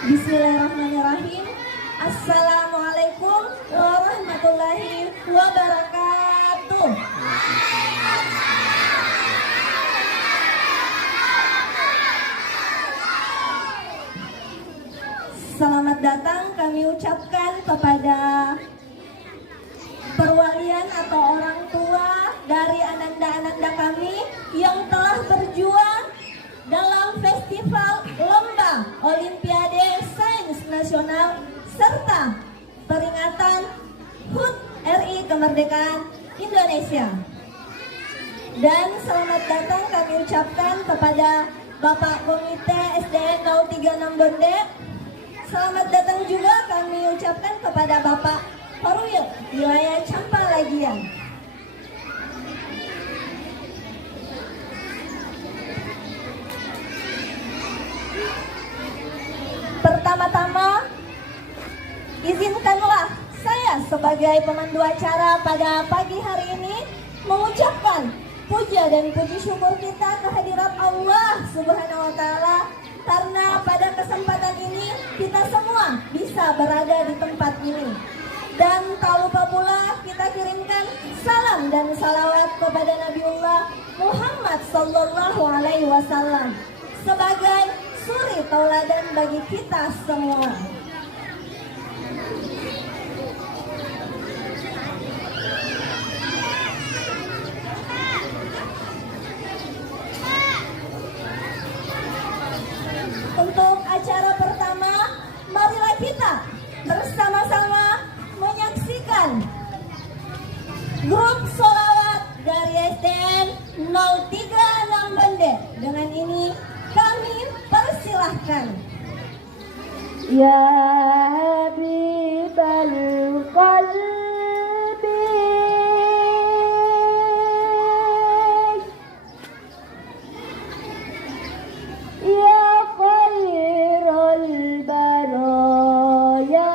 Bismillahirrahmanirrahim. Assalamualaikum warahmatullahi wabarakatuh. Selamat datang kami ucapkan kepada perwalian atau orang tua dari ananda-ananda kami yang telah berjuang dalam festival lomba Olimpiade Sains Nasional serta peringatan HUT RI Kemerdekaan Indonesia. Dan selamat datang kami ucapkan kepada Bapak Komite SDN 036 Bonde. Selamat datang juga kami ucapkan kepada Bapak Horwil wilayah Campalagian. Pertama-tama, izinkanlah saya sebagai pemandu acara pada pagi hari ini mengucapkan puja dan puji syukur kita kehadirat Allah Subhanahu wa Ta'ala, karena pada kesempatan ini kita semua bisa berada di tempat ini. Dan tak lupa pula kita kirimkan salam dan salawat kepada Nabiullah Muhammad Sallallahu Alaihi Wasallam sebagai suri tauladan bagi kita semua. Untuk acara pertama, marilah kita bersama-sama menyaksikan grup sholawat dari SDN 036 Bende. Dengan ini kami persilahkan. Ya Habibal Qalbi, Ya Khairul Baraya,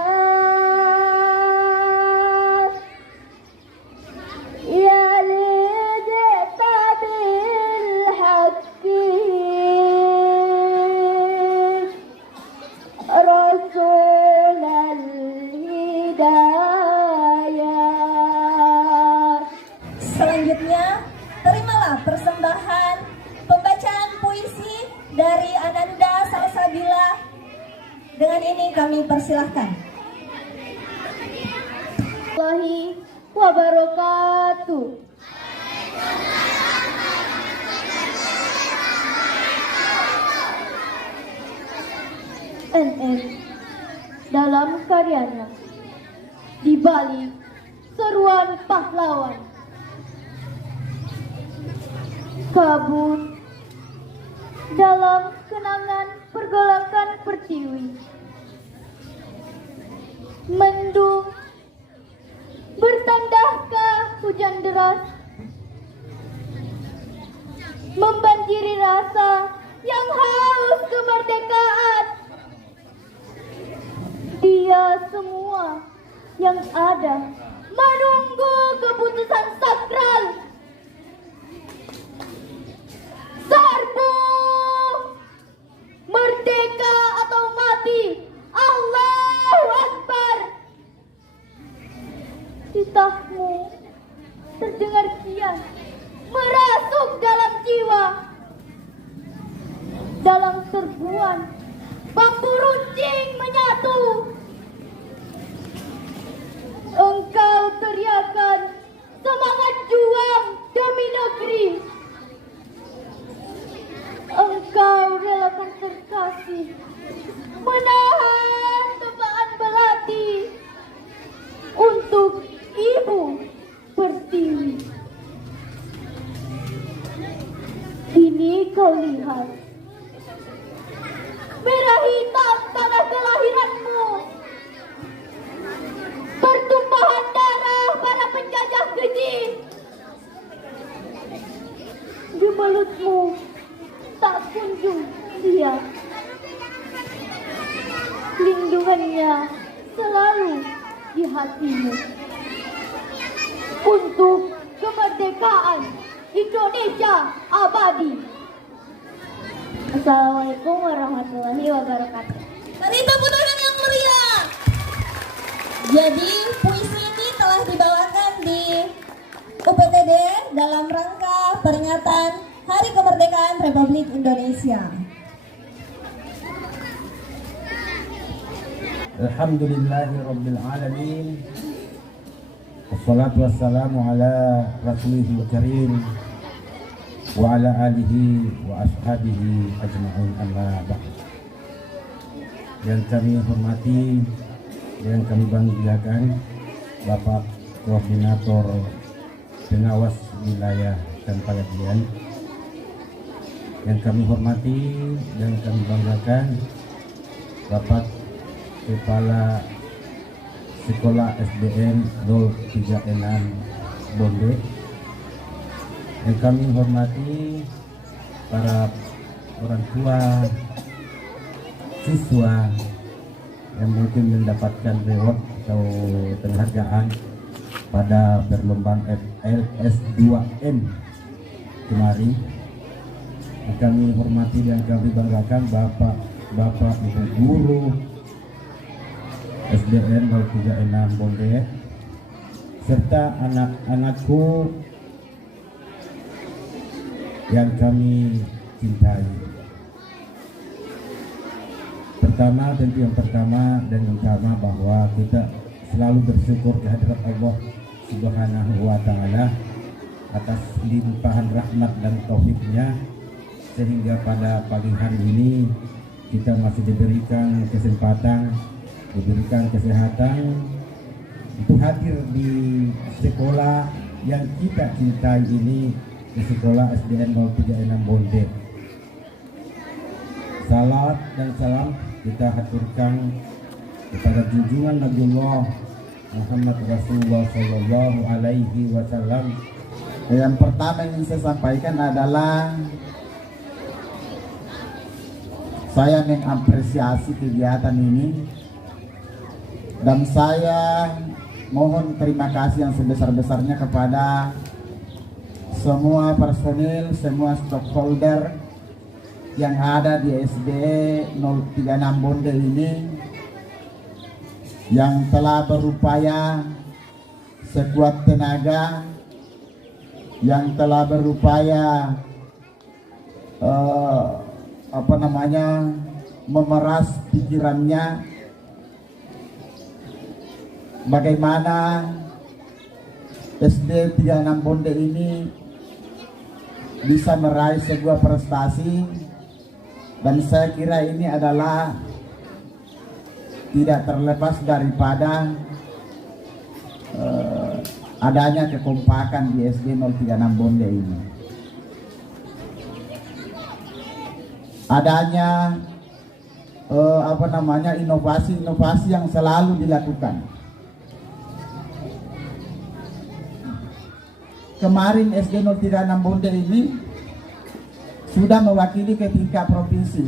Ya Lidta bil Haqqi, Rasul al-Hidayah. Selanjutnya, terimalah persembahan pembacaan puisi dari Ananda Salsabila. Dengan ini kami persilahkan. Warahmatullahi wabarakatuh. NN dalam karyanya Di Balik Seruan Pahlawan, kabut dalam kenangan pergolakan pertiwi, mendung bertandahkah hujan deras, membanjiri rasa yang haus kemerdekaan. Dia semua yang ada menunggu keputusan sakral. Serbu, merdeka atau mati, Allahu Akbar. Titahmu terdengar kian merasuk dalam jiwa. Dalam serbuan bambu runcing menyatu, engkau teriakan semangat juang demi negeri. Engkau relakan terkasih menahan tepaan belati untuk Ibu Pertiwi. Kini kau lihat merah hitam tanah kelahiranmu, pertumpahan darah para penjajah keji. Di mulutmu tak kunjung siap, lindungannya selalu di hatimu. Untuk kemerdekaan Indonesia abadi. Assalamualaikum warahmatullahi wabarakatuh. Beri tepuk tangan yang meriah. Jadi puisi ini telah dibawakan di UPTD dalam rangka peringatan Hari Kemerdekaan Republik Indonesia. Alhamdulillahirabbil alamin. Wassalatu wassalamu ala rasulihil karim wa ala alihi wa ashabihi ajma'in, amma ba'd. Yang kami hormati dan kami banggakan Bapak Koordinator Pengawas Wilayah dan Pengadilan. Yang kami hormati dan kami banggakan Bapak Kepala Sekolah SDN 036 Bonde. Yang kami hormati para orang tua siswa yang mungkin mendapatkan reward atau penghargaan pada perlombaan LS2M kemarin. Yang kami hormati dan kami banggakan Bapak Ibu Guru SDN 036 Bonde serta anak-anakku yang kami cintai. Yang pertama dan utama bahwa kita selalu bersyukur kehadirat Allah Subhanahu wa Ta'ala atas limpahan rahmat dan taufiknya, sehingga pada pagi hari ini kita masih diberikan kesempatan, diberikan kesehatan untuk hadir di sekolah yang kita cintai ini, di sekolah SDN 036 Bonde. Salat dan salam kita haturkan kepada junjungan Nabiullah Muhammad Rasulullah Sallallahu Alaihi Wasallam. Yang pertama yang saya sampaikan adalah saya mengapresiasi kegiatan ini dan saya mohon terima kasih yang sebesar-besarnya kepada semua personil, semua stakeholder yang ada di SD 036 Bonde ini, yang telah berupaya sekuat tenaga, yang telah berupaya memeras pikirannya bagaimana SD 36 Bonde ini bisa meraih sebuah prestasi. Dan saya kira ini adalah tidak terlepas daripada adanya kekompakan di SD 036 Bonde ini. Adanya inovasi-inovasi yang selalu dilakukan. Kemarin SD 036 Bonde ini sudah mewakili ke tingkat provinsi.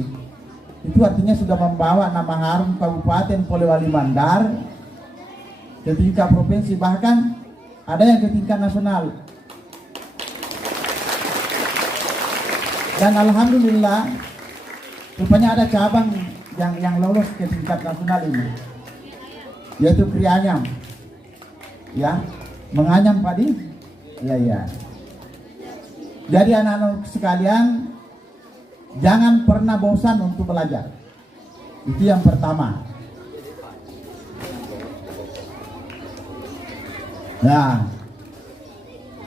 Itu artinya sudah membawa nama harum Kabupaten Polewali Mandar ke tingkat provinsi, bahkan ada yang ke tingkat nasional. Dan alhamdulillah rupanya ada cabang yang lolos ke tingkat nasional ini, yaitu Krianyam, ya, menganyam padi, ya. Jadi anak-anak sekalian, jangan pernah bosan untuk belajar. Itu yang pertama. Nah,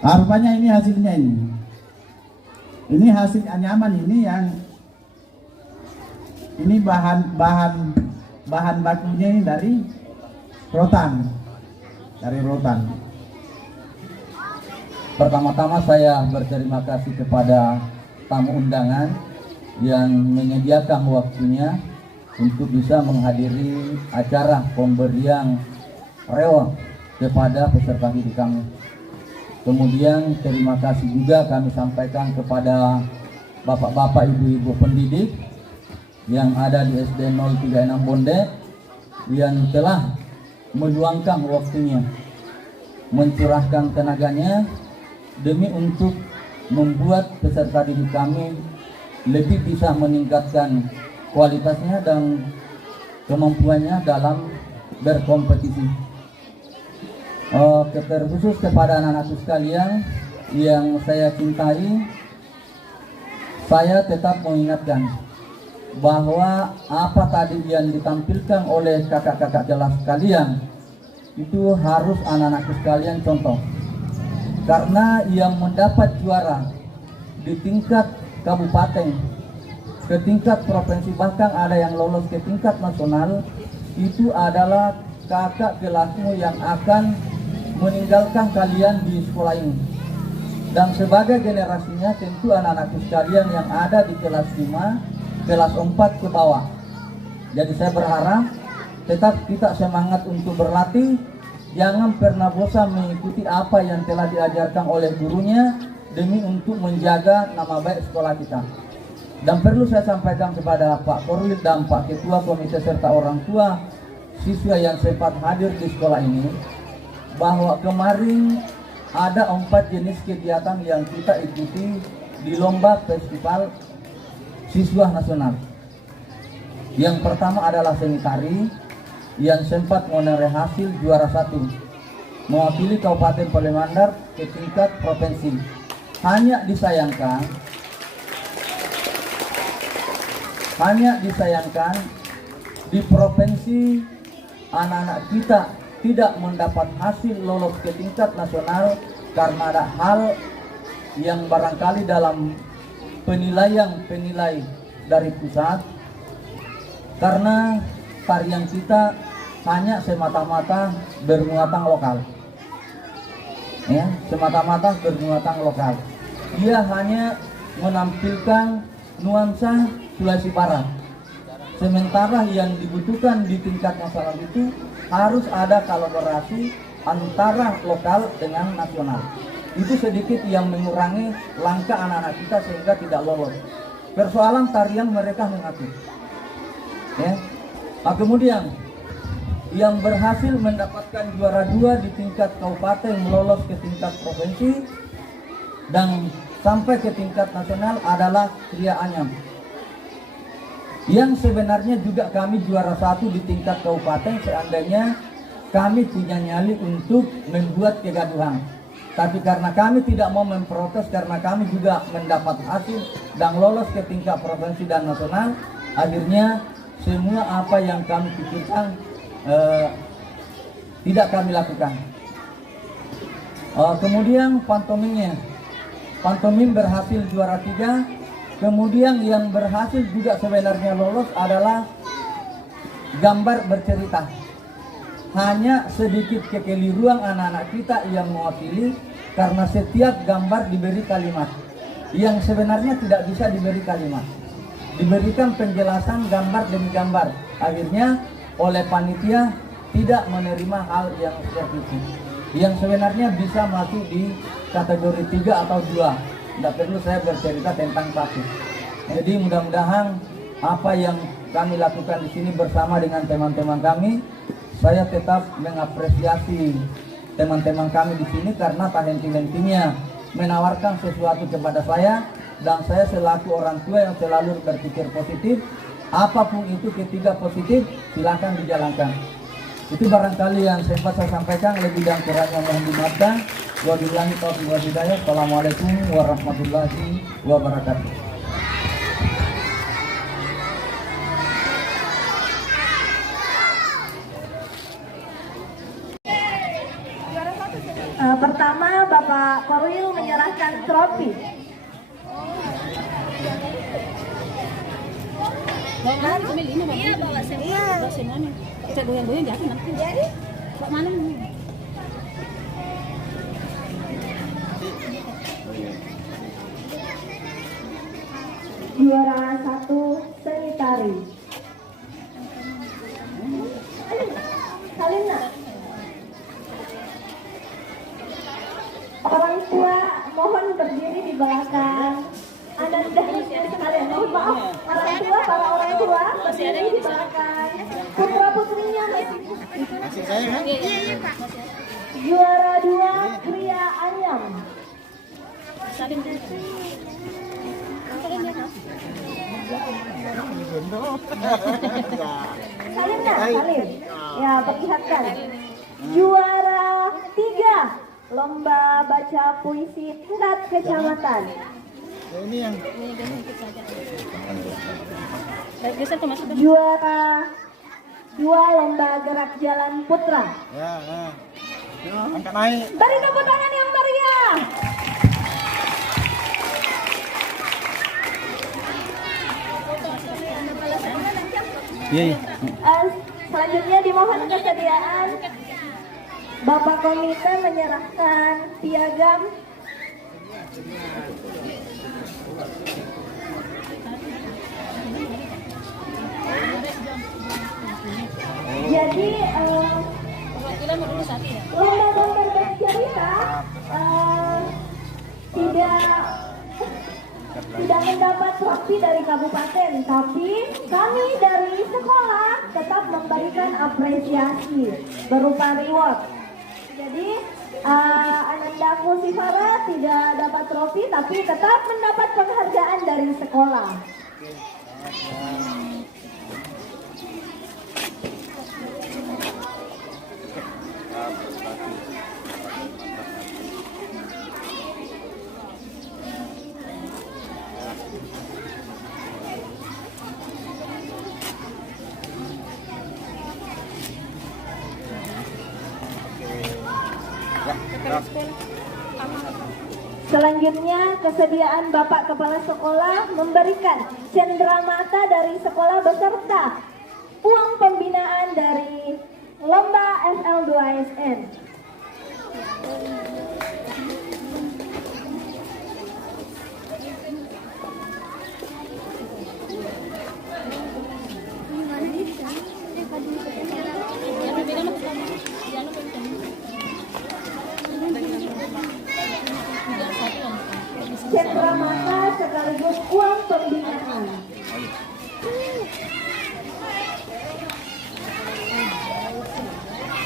rupanya ini hasilnya ini. Ini hasil anyaman ini yang ini bahan bakunya ini dari rotan. Pertama-tama saya berterima kasih kepada tamu undangan yang menyediakan waktunya untuk bisa menghadiri acara pemberian reward kepada peserta didik kami. Kemudian terima kasih juga kami sampaikan kepada bapak-bapak, ibu-ibu pendidik yang ada di SD 036 Bonde yang telah meluangkan waktunya, mencurahkan tenaganya demi untuk membuat peserta didik kami lebih bisa meningkatkan kualitasnya dan kemampuannya dalam berkompetisi. Terkhusus kepada anak-anakku sekalian yang saya cintai, saya tetap mengingatkan bahwa apa tadi yang ditampilkan oleh kakak-kakak kelas sekalian itu harus anak-anakku sekalian contoh. Karena yang mendapat juara di tingkat kabupaten, ke tingkat provinsi, bahkan ada yang lolos ke tingkat nasional, itu adalah kakak kelasmu yang akan meninggalkan kalian di sekolah ini. Dan sebagai generasinya tentu anak-anakku sekalian yang ada di kelas 5, kelas 4 ke bawah. Jadi saya berharap tetap kita semangat untuk berlatih, jangan pernah bosan mengikuti apa yang telah diajarkan oleh gurunya demi untuk menjaga nama baik sekolah kita. Dan perlu saya sampaikan kepada Pak Korwil dan Pak Ketua Komite serta orang tua siswa yang sempat hadir di sekolah ini, bahwa kemarin ada 4 jenis kegiatan yang kita ikuti di lomba festival siswa nasional. Yang pertama adalah seni tari yang sempat menoreh hasil juara 1, mewakili Kabupaten Polemandar ke tingkat provinsi. Hanya disayangkan di provinsi anak-anak kita tidak mendapat hasil lolos ke tingkat nasional karena ada hal yang barangkali dalam penilai dari pusat, karena tarian kita hanya semata-mata bermuatan lokal, ya, semata-mata bermuatan lokal. Dia hanya menampilkan nuansa Sulawesi Barat, sementara yang dibutuhkan di tingkat nasional itu harus ada kolaborasi antara lokal dengan nasional. Itu sedikit yang mengurangi langkah anak-anak kita sehingga tidak lolos. Persoalan tarian mereka mengatur, ya. Nah, kemudian yang berhasil mendapatkan juara 2 di tingkat kabupaten lolos ke tingkat provinsi dan sampai ke tingkat nasional adalah Kria Anyam, yang sebenarnya juga kami juara 1 di tingkat kabupaten seandainya kami punya nyali untuk membuat kegaduhan. Tapi karena kami tidak mau memprotes, karena kami juga mendapat hasil dan lolos ke tingkat provinsi dan nasional, akhirnya semua apa yang kami pikirkan tidak kami lakukan. Kemudian pantomim berhasil juara 3. Kemudian yang berhasil juga sebenarnya lolos adalah gambar bercerita. Hanya sedikit kekeliruan anak-anak kita yang mewakili, karena setiap gambar diberi kalimat yang sebenarnya tidak bisa diberi kalimat. Diberikan penjelasan gambar demi gambar. Akhirnya oleh panitia tidak menerima hal yang seperti itu, yang sebenarnya bisa masuk di kategori 3 atau 2. Tidak perlu saya bercerita tentang satu. Jadi mudah-mudahan apa yang kami lakukan di sini bersama dengan teman-teman kami, saya tetap mengapresiasi teman-teman kami di sini karena tak henti-hentinya menawarkan sesuatu kepada saya, dan saya selaku orang tua yang selalu berpikir positif, apapun itu ketiga positif silakan dijalankan. Itu barangkali yang sempat saya sampaikan, lebih dan kurangnya mohon dimaafkan. Wabillahi taufiq wal hidayah. Assalamualaikum warahmatullahi wabarakatuh. Pertama, Bapak Korwil menyerahkan trofi. Iya, bawa semua. Kita goyang-goyang jatuh nanti. Jadi, mana nih? Juara 1 seni tari. Salina. Orang tua mohon berdiri di belakang. Ananda sekalian, mohon maaf. Orang tua, para orang tua berdiri di belakang. Putra putrinya masih saya kan? Iya, Pak. Juara 2 Kria Anyam. Salin. Salin ya. Salim nak, salim. Ya, perlihatkan. Juara 3 lomba baca puisi tingkat kecamatan. Ini yang Baik, geser tuh masuk. Juara 2 lomba gerak jalan putra. ya. Angkat naik. Beri tepuk tangan yang meriah. Iya. Selanjutnya dimohon kesediaan Bapak Komite menyerahkan piagam. Jadi Perwakilan menurut saat ya. lomba gambar bercerita tidak mendapat trofi dari kabupaten, tapi kami dari sekolah tetap memberikan apresiasi berupa reward. Jadi Anandaku Sifara tidak dapat trofi, tapi tetap mendapat penghargaan dari sekolah. Selanjutnya, kesediaan Bapak Kepala Sekolah memberikan cenderamata dari sekolah beserta uang pembinaan dari lomba FL2SN. Cenderamata sekaligus uang pembinaan.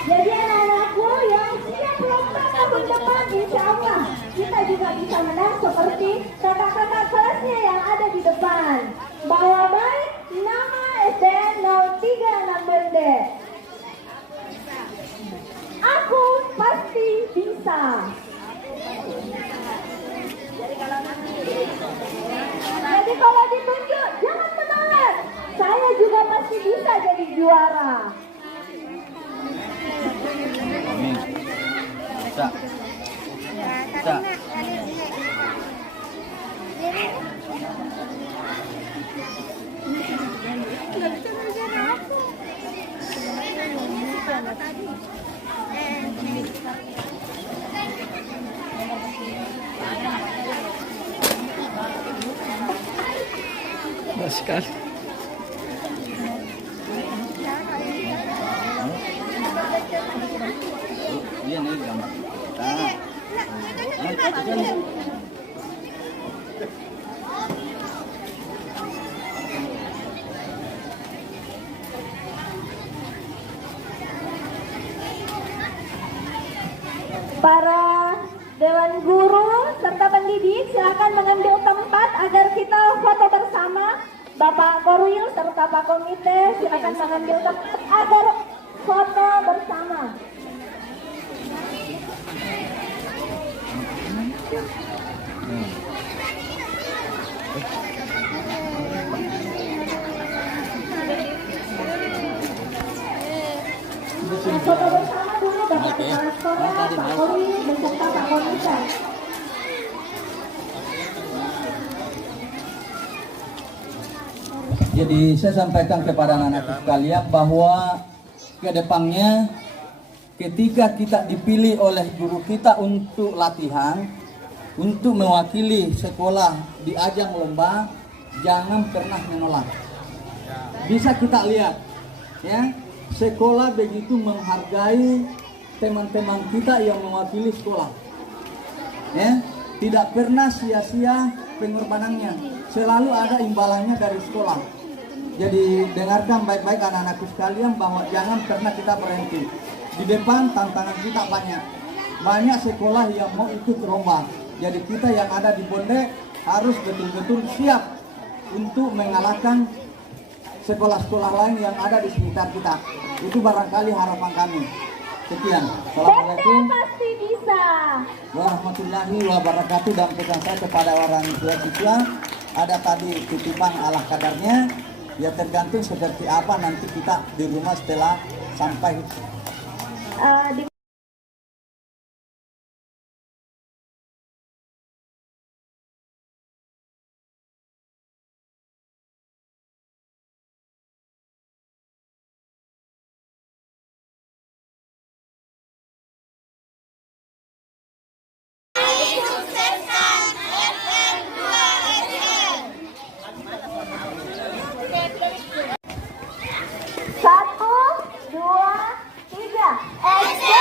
Jadi anak-anakku yang siap lomba tahun depan, insya Allah kita juga bisa menang seperti kakak-kakak kelasnya yang ada di depan. Bawa baik nama SDN 03 Bende. Aku pasti bisa. Jadi kalau ditunjuk jangan menolak. Saya juga pasti bisa jadi juara. Amin. Bisa. Bisa. Sekali. Iya nih gambar. Para dewan guru serta pendidik silakan mengambil tempat agar kita foto bersama. Bapak Korwil serta Pak Komite silakan mengambil tempat agar foto bersama. Foto bersama dulu Bapak Kepala Sekolah, Pak Korwil beserta Pak Komite. Jadi saya sampaikan kepada anak-anak sekalian bahwa ke depannya ketika kita dipilih oleh guru kita untuk latihan, untuk mewakili sekolah di ajang lomba, jangan pernah menolak. Bisa kita lihat, ya, sekolah begitu menghargai teman-teman kita yang mewakili sekolah, ya, tidak pernah sia-sia pengorbanannya, selalu ada imbalannya dari sekolah. Jadi dengarkan baik-baik anak-anakku sekalian bahwa jangan pernah kita berhenti. Di depan tantangan kita banyak sekolah yang mau ikut lomba. Jadi kita yang ada di Bonde harus betul-betul siap untuk mengalahkan sekolah-sekolah lain yang ada di sekitar kita. Itu barangkali harapan kami. Sekian. Dede Assalamualaikum pasti bisa. warahmatullahi wabarakatuh. Dan pesan saya kepada orang tua siswa, ada tadi titipan ala kadarnya, ya tergantung seperti apa nanti kita di rumah setelah sampai Di Satu, dua, tiga. SD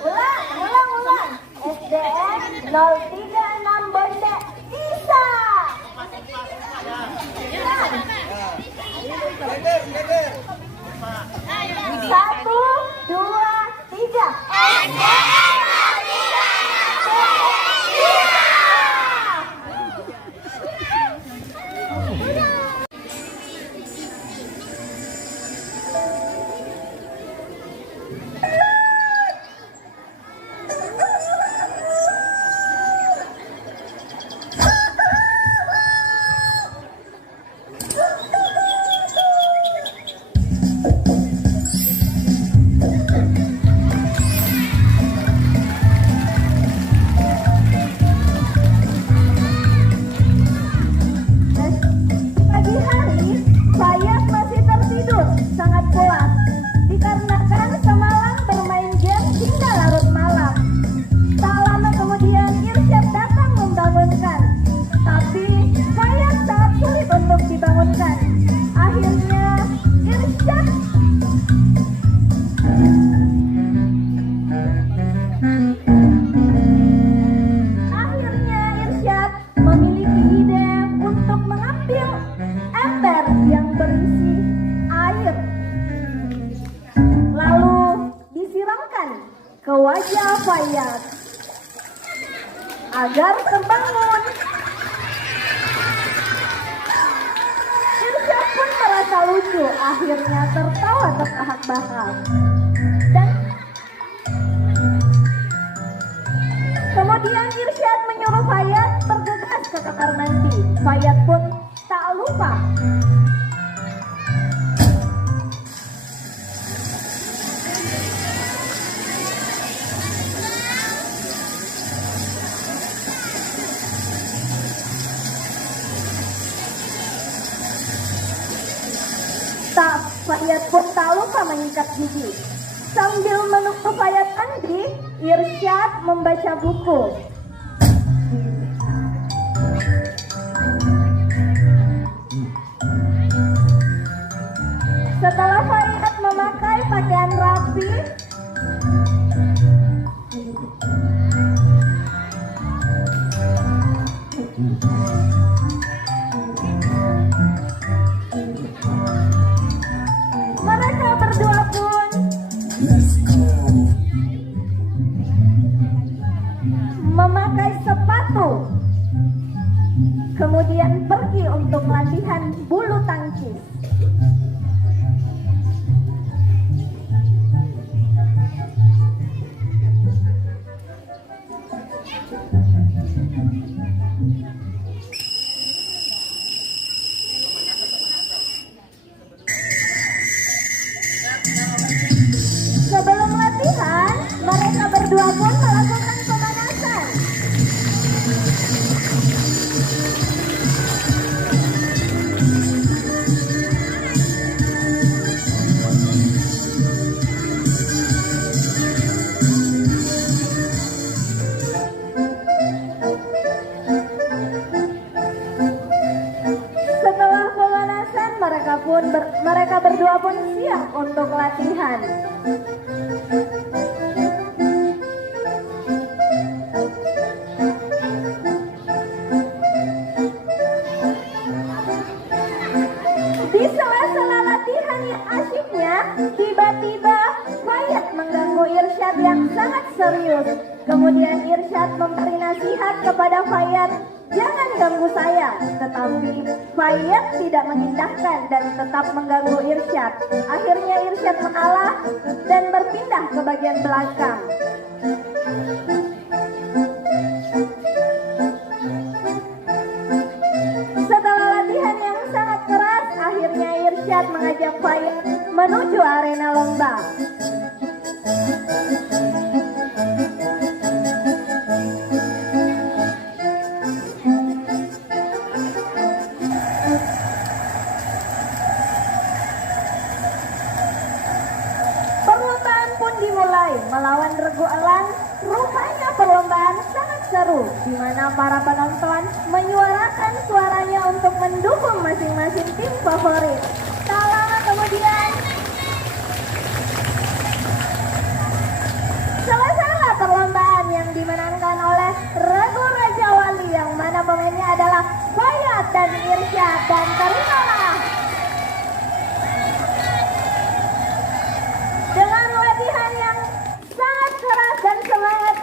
Ulang. SDN 036 Bonde bisa. Satu, dua, tiga. SDN 036 Bonde bisa. Pagi hari, Fayat masih tertidur, sangat puas. Dikarenakan semalam bermain game hingga larut malam. Tak lama kemudian Irsyad datang membangunkan. Tapi Fayat sangat sulit untuk dibangunkan. Akhirnya Irsyad memiliki ide untuk mengambil ember yang berisi air, lalu disiramkan ke wajah Fayat agar terbangun. Irsyad pun merasa lucu, akhirnya tertawa terbahak-bahak. Dan kemudian Irsyad menyuruh Fayat bergegas ke kamar mandi. Fayat pun tak lupa. Fayat pun tak lupa menyikat gigi. Sambil menunggu Fayat mandi, Irsyad membaca buku. Setelah Fayat memakai pakaian rapi, mereka berdua pun memakai sepatu, kemudian pergi untuk latihan bulu tangkis. Sebelum latihan, mereka berdua pun melakukan pemanasan. Setelah pemanasan, mereka berdua pun siap untuk latihan. Di sela-sela latihan yang asyiknya, tiba-tiba Fayat mengganggu Irsyad yang sangat serius. Kemudian Irsyad memberi nasihat kepada Fayat, mengganggu saya, tetapi Fayyad tidak mengindahkan dan tetap mengganggu Irsyad. Akhirnya Irsyad mengalah dan berpindah ke bagian belakang. Setelah latihan yang sangat keras, akhirnya Irsyad mengajak Fayyad menuju arena lomba. Perlombaan pun dimulai melawan Regu Elang. Rupanya perlombaan sangat seru, di mana para penonton menyuarakan suaranya untuk mendukung masing-masing tim favorit. Tak lama kemudian, selesailah perlombaan yang dimenangkan oleh Regu Raja Wali, yang mana pemainnya adalah Fayyad dan Irsyad. Dan terimalah dengan latihan yang sangat keras dan semangat,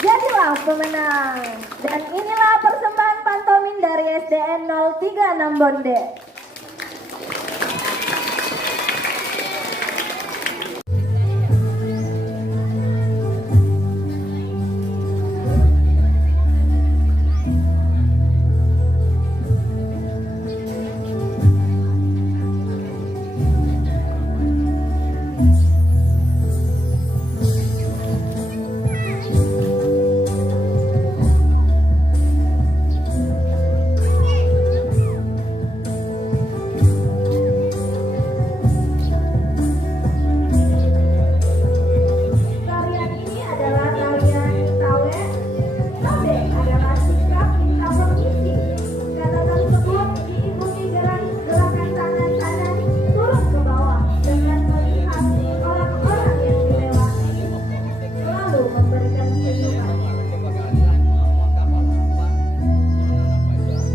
jadilah pemenang. Dan inilah persembahan pantomim dari SDN 036 Bonde. Tarian ini adalah tarian Tawe. Tabe adalah sikap minta permisi. Kata tersebut diikuti gerakan tangan kanan turun ke bawah dengan melihat orang-orang yang dilewati, lalu memberikan senyuman.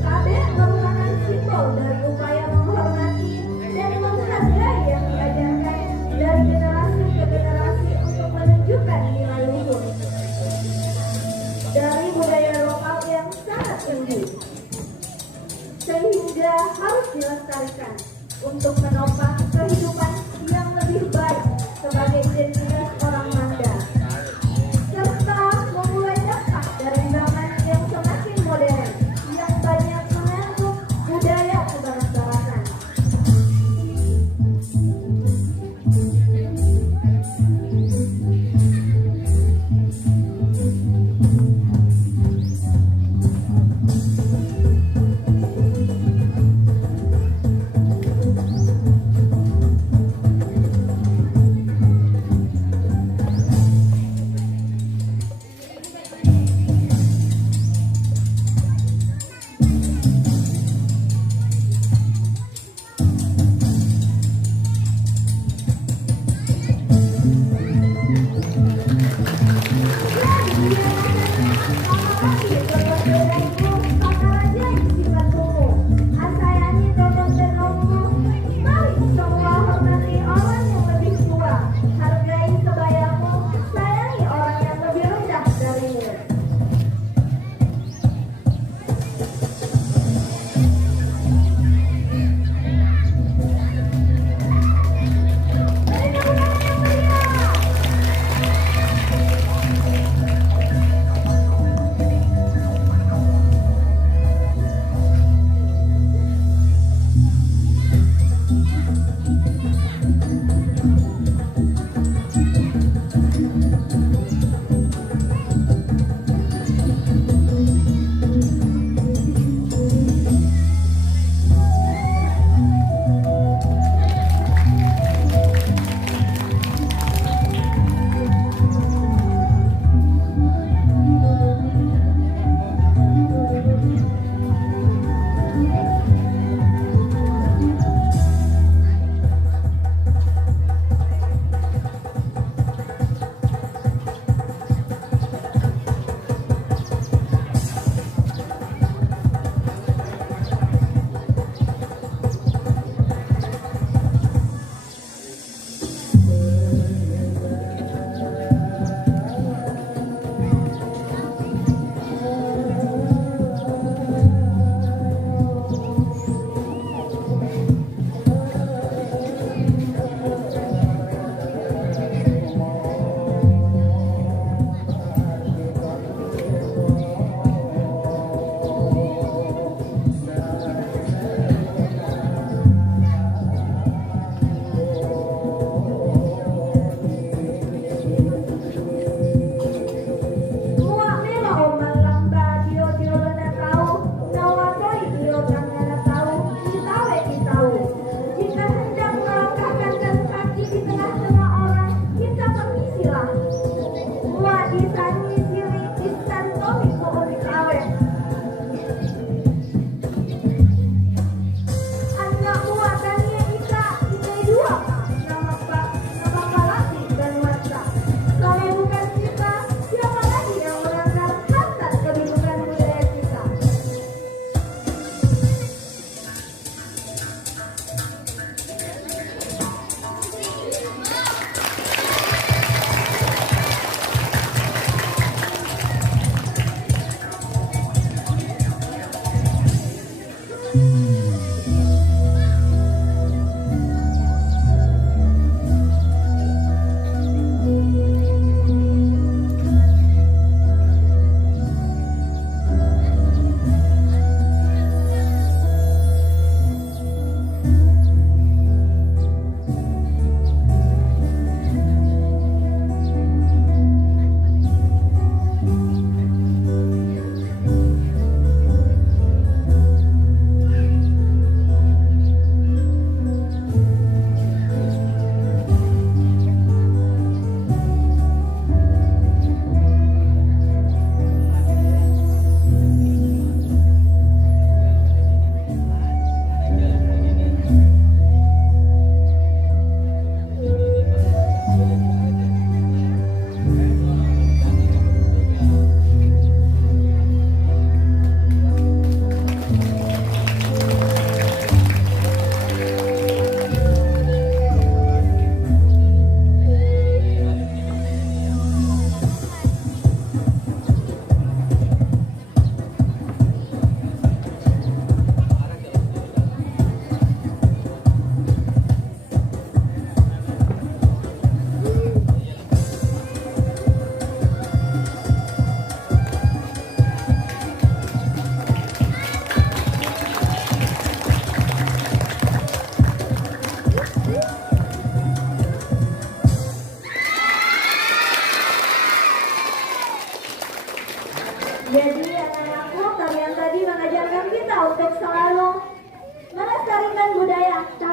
Tabe merupakan simbol dari upaya menghormati dan menghargai yang diajarkan dari generasi ke generasi untuk menunjukkan nilai luhur dari budaya lokal yang sangat tinggi, sehingga harus dilestarikan untuk menopang kehidupan yang lebih baik sebagai identitas orang Manda, serta memulai dampak dari zaman yang semakin modern yang banyak menganggap budaya kebarat-baratan.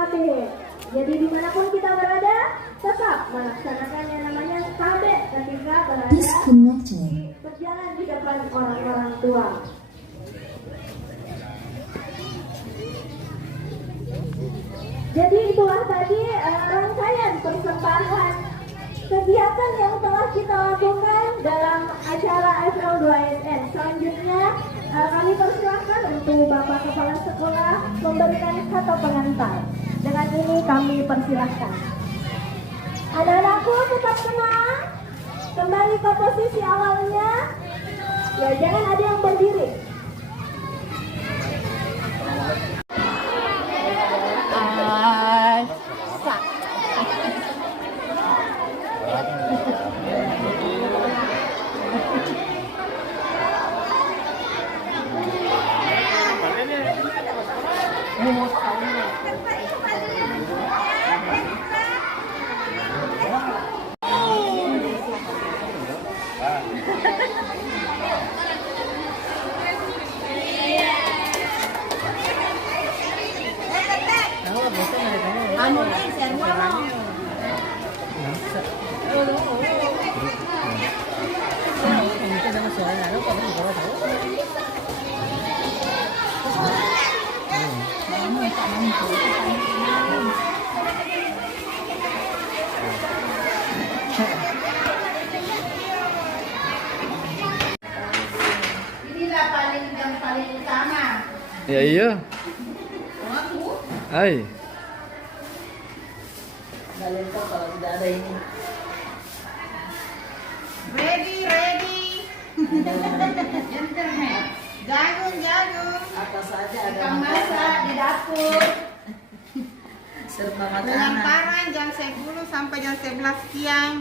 KB. Jadi dimanapun kita berada, tetap melaksanakan yang namanya KB ketika berada berjalan di depan orang-orang tua. Jadi itulah tadi rangkaian persembahan kegiatan yang telah kita lakukan dalam acara FL2SN. Selanjutnya kami persilahkan untuk Bapak Kepala Sekolah memberikan kata pengantar. Dengan ini kami persilahkan. Anak-anakku tetap tenang, kembali ke posisi awalnya. Ya, jangan ada yang berdiri. Inilah yang paling utama. Ya iya. Hai. Ready. Internet. Jagung. Apa saja ada Ikan masak di dapur. serba Dengan makanan. parang jam 10 sampai jam 11 siang.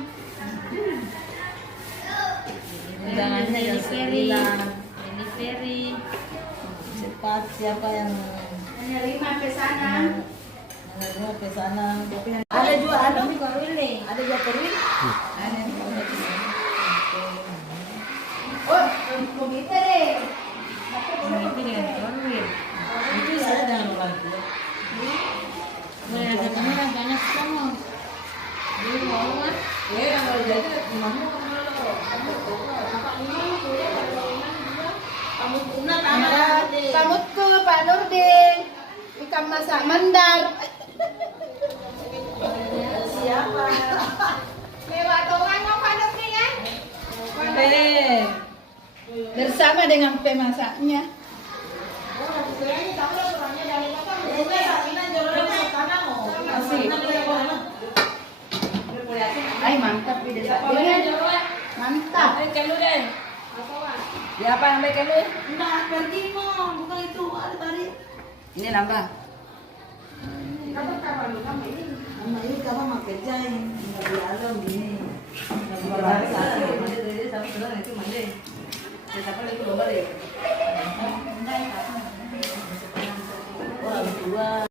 Undangannya jam 9. Ini Ferry. Cepat siapa yang Menerima pesanan. menerima pesanan. Ada jual ada ini. Ada jual perwil. Ada Oh, begitu deh. itu saya dengan orang tua. Banyak sama. Pamutku Pak Nurdin. Ikan masak mandar. Siapa? Lewat orang mau Pak Nurdin ya? Bersama dengan pemasaknya. Ay, mantap di desa ini. Mantap. Siapa yang bikin lu? Nah, pergi mau, bukan itu ada tadi. Ini nambah. Sama ini kamu mau kerjain, nggak di alam gini. Orang tua.